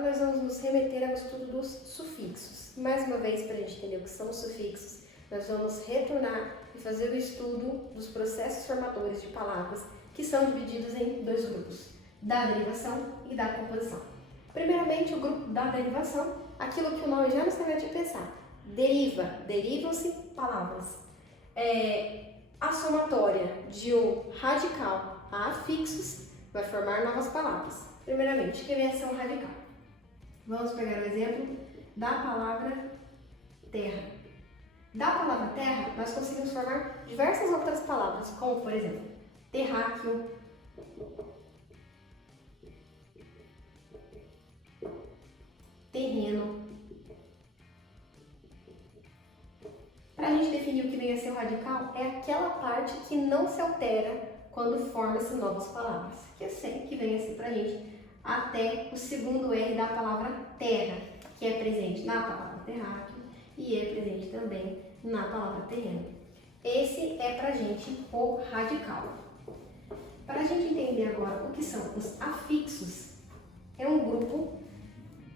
agora nós vamos nos remeter ao estudo dos sufixos. Mais uma vez, para a gente entender o que são os sufixos, nós vamos retornar e fazer o estudo dos processos formadores de palavras, que são divididos em dois grupos, da derivação e da composição. Primeiramente, o grupo da derivação, aquilo que o nome já nos permite pensar. Derivam-se palavras. A somatória de um radical a afixos vai formar novas palavras. Primeiramente, o que vem a ser um radical? Vamos pegar o exemplo da palavra terra. Da palavra terra, nós conseguimos formar diversas outras palavras, como, por exemplo, terráqueo, terreno. Para a gente definir o que vem a ser o radical, é aquela parte que não se altera quando forma-se novas palavras, que é sempre que vem a ser para a gente até o segundo R da palavra terra, que é presente na palavra terráqueo e é presente também na palavra terreno. Esse é para a gente o radical. Para a gente entender agora o que são os afixos, é um grupo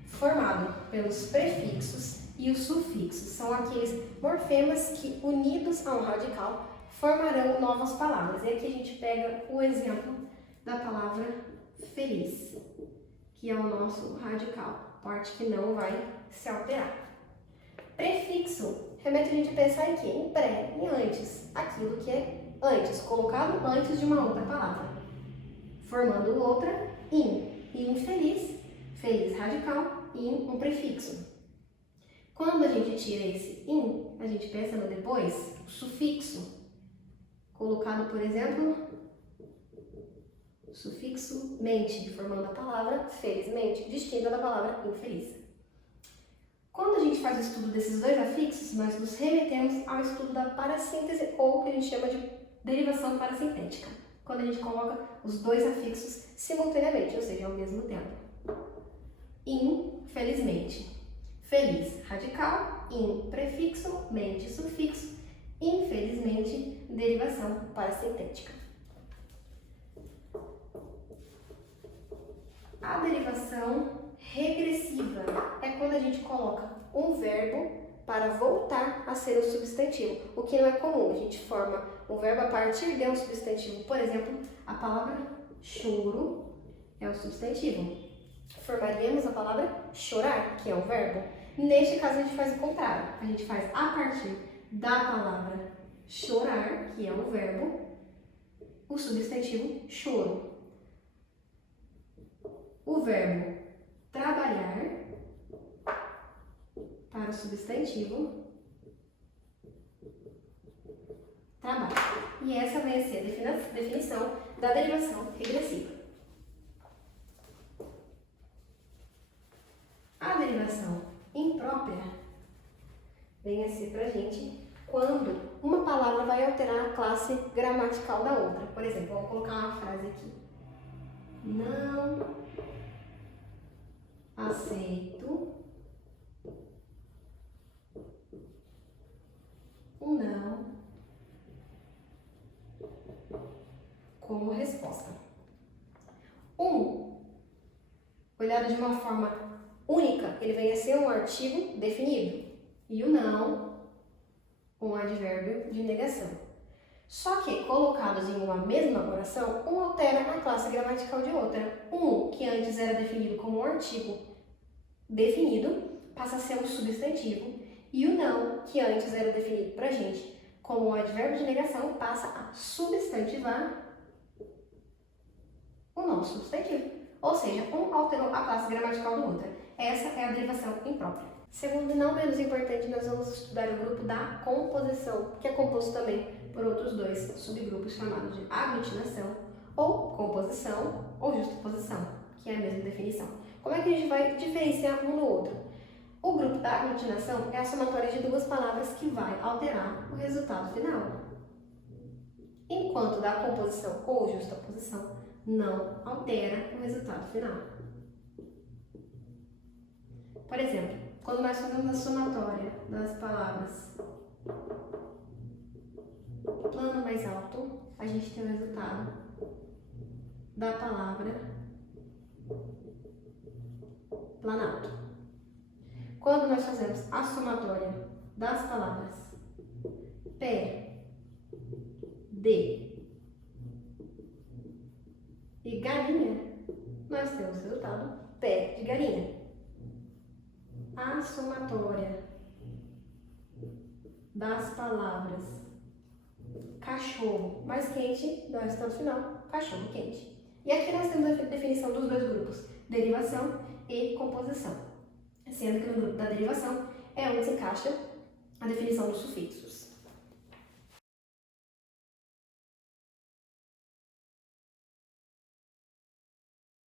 formado pelos prefixos e os sufixos. São aqueles morfemas que, unidos a um radical, formarão novas palavras. E aqui a gente pega o exemplo da palavra feliz, que é o nosso radical, parte que não vai se alterar. Prefixo remete a gente a pensar em quê? Em pré, em antes, aquilo que é antes, colocado antes de uma outra palavra, formando outra in. In feliz, feliz radical, in um prefixo. Quando a gente tira esse in, a gente pensa no depois, o sufixo, colocado, por exemplo, sufixo mente, formando a palavra felizmente, distinta da palavra infeliz. Quando a gente faz o estudo desses dois afixos, nós nos remetemos ao estudo da parassíntese, ou o que a gente chama de derivação parassintética, quando a gente coloca os dois afixos simultaneamente, ou seja, ao mesmo tempo. Infelizmente. Feliz, radical, in, prefixo, mente, sufixo, infelizmente, derivação parasintética. A derivação regressiva é quando a gente coloca um verbo para voltar a ser um substantivo, o que não é comum. A gente forma um verbo a partir de um substantivo. Por exemplo, a palavra choro é um substantivo. Formaríamos a palavra chorar, que é um verbo. Neste caso, a gente faz o contrário. A gente faz a partir da palavra chorar, que é um verbo, o substantivo choro. O verbo trabalhar para o substantivo trabalho. E essa vai ser a definição da derivação regressiva. A derivação imprópria vem a ser pra gente quando uma palavra vai alterar a classe gramatical da outra. Por exemplo, vamos colocar uma frase aqui. Não aceito o não como resposta. Olhado de uma forma única, ele vem a ser um artigo definido. E o não, um advérbio de negação. Só que, colocados em uma mesma oração, um altera a classe gramatical de outra. Que antes era definido como um artigo definido, passa a ser um substantivo. E o não, que antes era definido pra gente como um advérbio de negação, passa a substantivar o nosso substantivo. Ou seja, um alterou a classe gramatical do outro. Essa é a derivação imprópria. Segundo e não menos importante, nós vamos estudar o grupo da composição, que é composto também por outros dois subgrupos chamados de aglutinação, ou composição, ou justaposição, que é a mesma definição. Como é que a gente vai diferenciar um do outro? O grupo da aglutinação é a somatória de duas palavras que vai alterar o resultado final. Enquanto da composição ou justaposição não altera o resultado final. Por exemplo, quando nós fazemos a somatória das palavras plano mais alto, a gente tem o resultado da palavra planalto. Quando nós fazemos a somatória das palavras pé, de e galinha, nós temos o resultado pé de galinha. A somatória das palavras cachorro mais quente, nós estamos no final, cachorro quente. E aqui nós temos a definição dos dois grupos, derivação e composição. Sendo que no grupo da derivação é onde se encaixa a definição dos sufixos.